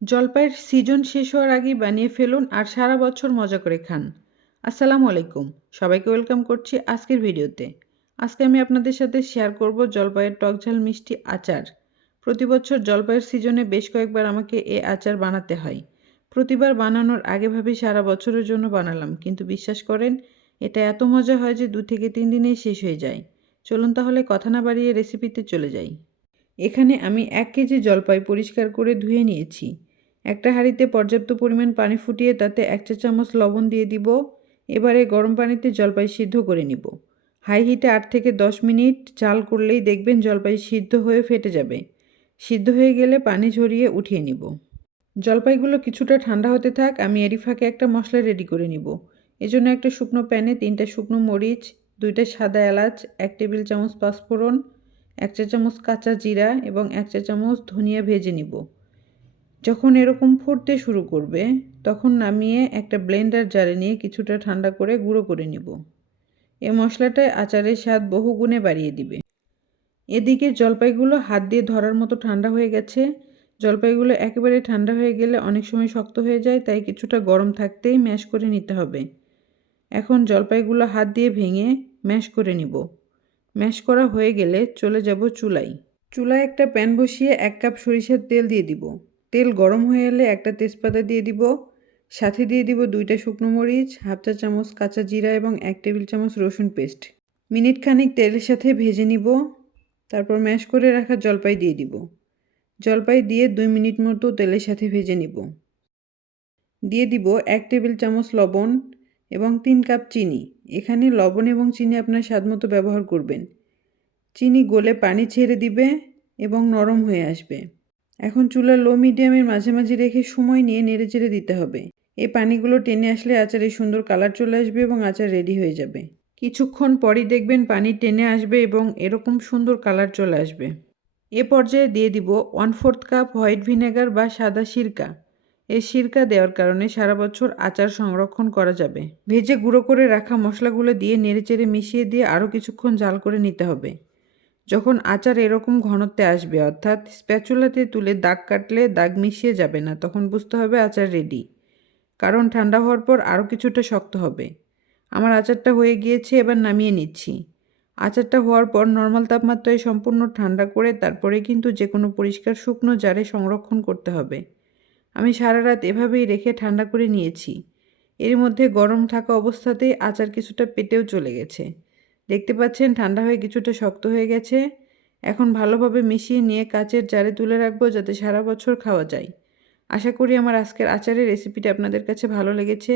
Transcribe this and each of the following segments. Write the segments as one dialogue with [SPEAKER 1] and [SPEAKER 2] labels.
[SPEAKER 1] জলপাইয়ের সিজন শেষ হওয়ার আগেই বানিয়ে ফেলুন আর সারা বছর মজা করে খান। আসসালামু আলাইকুম। সবাইকে ওয়েলকাম করছি আজকের ভিডিওতে। আজকে আমি আপনাদের সাথে শেয়ার করব জলপাইয়ের টকঝাল মিষ্টি আচার। প্রতি বছর জলপাইয়ের সিজনে বেশ কয়েকবার আমাকে এ আচার বানাতে হয়। প্রতিবার বানানোর আগে ভাবি সারা বছরের জন্য বানালাম, কিন্তু বিশ্বাস করেন, এটা এত মজা হয় যে দু থেকে তিন দিনেই শেষ হয়ে যায়। চলুন তাহলে কথা না বাড়িয়ে রেসিপিতে চলে যাই। এখানে আমি এক কেজি জলপাই পরিষ্কার করে ধুয়ে নিয়েছি। একটা হাঁড়িতে পর্যাপ্ত পরিমাণ পানি ফুটিয়ে তাতে এক চা চামচ লবণ দিয়ে দিব। এবারে গরম পানিতে জলপাই সিদ্ধ করে নিব। হাই হিটে আট থেকে দশ মিনিট চাল করলেই দেখবেন জলপাই সিদ্ধ হয়ে ফেটে যাবে। সিদ্ধ হয়ে গেলে পানি ঝরিয়ে উঠিয়ে নিব। জলপাইগুলো কিছুটা ঠান্ডা হতে থাক, আমি এরি ফাঁকে একটা মশলা রেডি করে নিব। এজন্য একটা শুকনো প্যানে তিনটা শুকনো মরিচ, দুইটা সাদা এলাচ, এক টেবিল চামচ পাঁচফোড়ন, এক চা চামচ কাঁচা জিরা এবং এক চা চামচ ধনিয়া ভেজে নিব। যখন এরকম ফুটতে শুরু করবে, তখন নামিয়ে একটা ব্লেন্ডার জারে নিয়ে কিছুটা ঠান্ডা করে গুঁড়ো করে নিব। এ মশলাটায় আচারের স্বাদ বহু গুণে বাড়িয়ে দিবে। এদিকে জলপাইগুলো হাত দিয়ে ধরার মতো ঠান্ডা হয়ে গেছে। জলপাইগুলো একেবারে ঠান্ডা হয়ে গেলে অনেক সময় শক্ত হয়ে যায়, তাই কিছুটা গরম থাকতেই ম্যাশ করে নিতে হবে। এখন জলপাইগুলো হাত দিয়ে ভেঙে ম্যাশ করে নিব। ম্যাশ করা হয়ে গেলে চলে যাব চুলাই চুলায় একটা প্যান বসিয়ে এক কাপ সরিষার তেল দিয়ে দিব। তেল গরম হয়ে এলে একটা তেজপাতা দিয়ে দিব। সাথে দিয়ে দিব দুইটা শুকনো মরিচ, হাফ চা চামচ কাঁচা জিরা এবং এক টেবিল চামচ রসুন পেস্ট। মিনিট খানিক তেলের সাথে ভেজে নিব। তারপর ম্যাশ করে রাখা জলপাই দিয়ে দিব। জলপাই দিয়ে দুই মিনিট মতো তেলের সাথে ভেজে নিব। দিয়ে দিব এক টেবিল চামচ লবণ এবং তিন কাপ চিনি। এখানে লবণ এবং চিনি আপনার স্বাদ মতো ব্যবহার করবেন। চিনি গলে পানি ছেড়ে দিবে এবং নরম হয়ে আসবে। এখন চুলা লো মিডিয়ামের মাঝামাঝি রেখে সময় নিয়ে নেড়ে চেড়ে দিতে হবে। এই পানিগুলো টেনে আসলে আচারের সুন্দর কালার চলে আসবে এবং আচার রেডি হয়ে যাবে। কিছুক্ষণ পরই দেখবেন পানি টেনে আসবে এবং এরকম সুন্দর কালার চলে আসবে। এ পর্যায়ে দিয়ে দিব one fourth cup white vinegar বা সাদা সিরকা। এই সিরকা দেওয়ার কারণে সারা বছর আচার সংরক্ষণ করা যাবে। ভেজে গুঁড়ো করে রাখা মশলাগুলো দিয়ে নেড়েচেড়ে মিশিয়ে দিয়ে আরও কিছুক্ষণ জাল করে নিতে হবে। যখন আচার এরকম ঘনত্বে আসবে, অর্থাৎ স্প্যাচুলাতে তুলে দাগ কাটলে দাগ মিশিয়ে যাবে না, তখন বুঝতে হবে আচার রেডি কারণ ঠান্ডা হওয়ার পর আরও কিছুটা শক্ত হবে। আমার আচারটা হয়ে গিয়েছে, এবার নামিয়ে নিচ্ছি। আচারটা হওয়ার পর নর্মাল তাপমাত্রায় সম্পূর্ণ ঠান্ডা করে তারপরে কিন্তু যে কোনো পরিষ্কার শুকনো জারে সংরক্ষণ করতে হবে। আমি সারা রাত এভাবেই রেখে ঠান্ডা করে নিয়েছি। এর মধ্যে গরম থাকা অবস্থাতেই আচার কিছুটা পেটেও চলে গেছে। দেখতে পাচ্ছেন ঠান্ডা হয়ে কিছুটা শক্ত হয়ে গেছে। এখন ভালোভাবে মিশিয়ে নিয়ে কাচের জারে তুলে রাখব যাতে সারা বছর খাওয়া যায়। আশা করি আমার আজকের আচারের রেসিপিটা আপনাদের কাছে ভালো লেগেছে।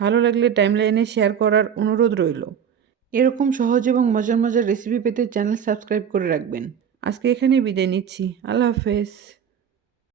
[SPEAKER 1] ভালো লাগলে টাইমলাইনে শেয়ার করার অনুরোধ রইল। এরকম সহজ এবং মজার মজার রেসিপি পেতে চ্যানেল সাবস্ক্রাইব করে রাখবেন। আজকে এখানেই বিদায় নিচ্ছি। আল্লাহ হাফেজ।